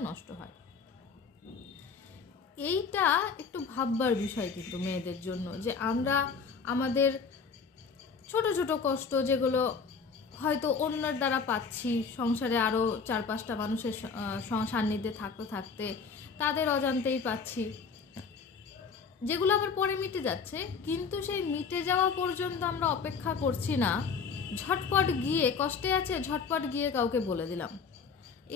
সম্মানটাও নষ্ট হয়। এইটা একটু ভাববার বিষয় কিন্তু মেয়েদের জন্য, যে আমরা আমাদের ছোট ছোট কষ্ট যেগুলো হয়তো অন্যের দ্বারা পাচ্ছি, সংসারে আরও 4-5টা মানুষের সান্নিধ্যে থাকতে থাকতে তাদের অজান্তেই পাচ্ছি, যেগুলো আবার পরে মিটে যাচ্ছে, কিন্তু সেই মিটে যাওয়া পর্যন্ত আমরা অপেক্ষা করছি না, ঝটপট গিয়ে কষ্টে আছে ঝটপট গিয়ে কাউকে বলে দিলাম।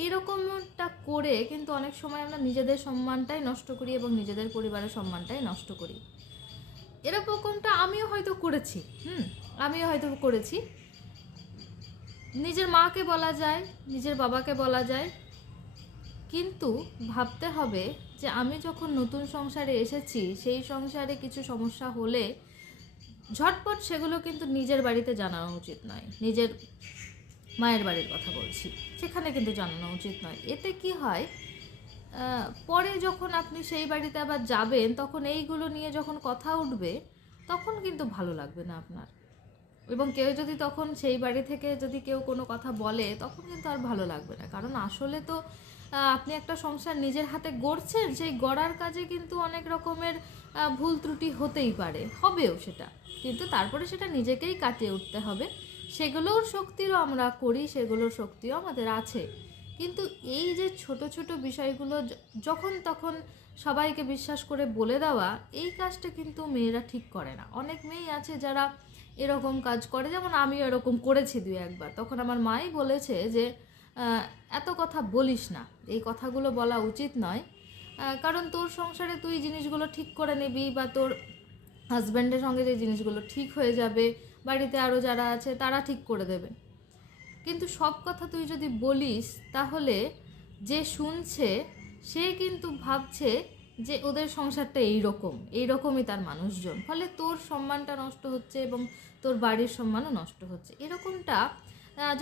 এইরকমটা করে কিন্তু অনেক সময় আমরা নিজেদের সম্মানটাই নষ্ট করি এবং নিজেদের পরিবারের সম্মানটাই নষ্ট করি। এরকমটা আমিও হয়তো করেছি, নিজের মাকে বলা যায়, নিজের বাবাকে বলা যায়, কিন্তু ভাবতে হবে যে আমি যখন নতুন সংসারে এসেছি, সেই সংসারে কিছু সমস্যা হলে ঝটপট সেগুলো কিন্তু নিজের বাড়িতে জানানো উচিত নয়। নিজের মায়ের বাড়ির কথা বলছি, সেখানে কিন্তু জানানো উচিত নয়। এতে কি হয়, পরে যখন আপনি সেই বাড়িতে আবার যাবেন, তখন এইগুলো নিয়ে যখন কথা উঠবে, তখন কিন্তু ভালো লাগবে না আপনার। এবং কেউ যদি তখন সেই বাড়ি থেকে যদি কেউ কোনো কথা বলে, তখন কিন্তু আর ভালো লাগবে না। কারণ আসলে তো আপনি একটা সংসার নিজের হাতে গড়ছেন, সেই গড়ার কাজে কিন্তু অনেক রকমের ভুল ত্রুটি হতেই পারে, হবেও সেটা, কিন্তু তারপরে সেটা নিজেকেই কাটিয়ে উঠতে হবে। সেগুলোর শক্তিও আমরা করি, সেগুলোর শক্তিও আমাদের আছে, কিন্তু এই যে ছোট ছোট বিষয়গুলো যখন তখন সবাইকে বিশ্বাস করে বলে দেওয়া, এই কাজটা কিন্তু মেয়েরা ঠিক করে না। অনেক মেয়েই আছে যারা এরকম কাজ করে, যেমন আমিও এরকম করেছি 2-1বার। তখন আমার মাই বলেছে যে এত কথা বলিস না, এই কথাগুলো বলা উচিত নয়, কারণ তোর সংসারে তুই জিনিসগুলো ঠিক করে নিবি, বা তোর হাজব্যান্ডের সঙ্গে যে জিনিসগুলো ঠিক হয়ে যাবে, বাড়িতে আরও যারা আছে তারা ঠিক করে দেবে। কিন্তু সব কথা তুই যদি বলিস, তাহলে যে শুনছে সে কিন্তু ভাবছে যে ওদের সংসারটা এইরকমই তার মানুষজন, ফলে তোর সম্মানটা নষ্ট হচ্ছে এবং তোর বাড়ির সম্মানও নষ্ট হচ্ছে। এরকমটা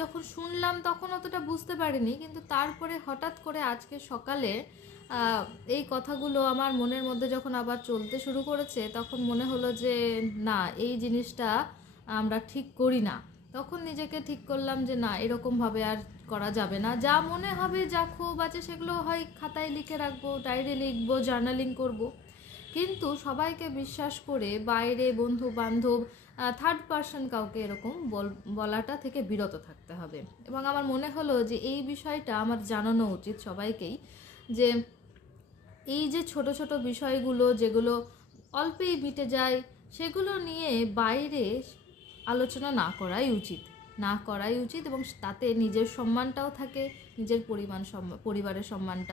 যখন শুনলাম তখন অতটা বুঝতে পারিনি, কিন্তু তারপরে হঠাৎ করে আজকে সকালে এই কথাগুলো আমার মনের মধ্যে যখন আবার চলতে শুরু করেছে, তখন মনে হলো যে না, এই জিনিসটা আমরা ঠিক করি না। তখন নিজেকে ঠিক করলাম যে না, এরকমভাবে আর করা যাবে না। যা মনে হবে, যা ক্ষোভ আছে, সেগুলো হয় খাতায় লিখে রাখবো, ডায়েরি লিখবো, জার্নালিং করব, কিন্তু সবাইকে বিশ্বাস করে বাইরে বন্ধু বান্ধব থার্ড পারসন কাউকে এরকম বলাটা থেকে বিরত থাকতে হবে। এবং আমার মনে হলো যে এই বিষয়টা আমার জানানো উচিত সবাইকেই, যে এই যে ছোট ছোট বিষয়গুলো যেগুলো অল্পেই মিটে যায়, সেগুলো নিয়ে বাইরে আলোচনা না করাই উচিত এবং তাতে নিজের সম্মানটাও থাকে, নিজের পরিবারের সম্মানটা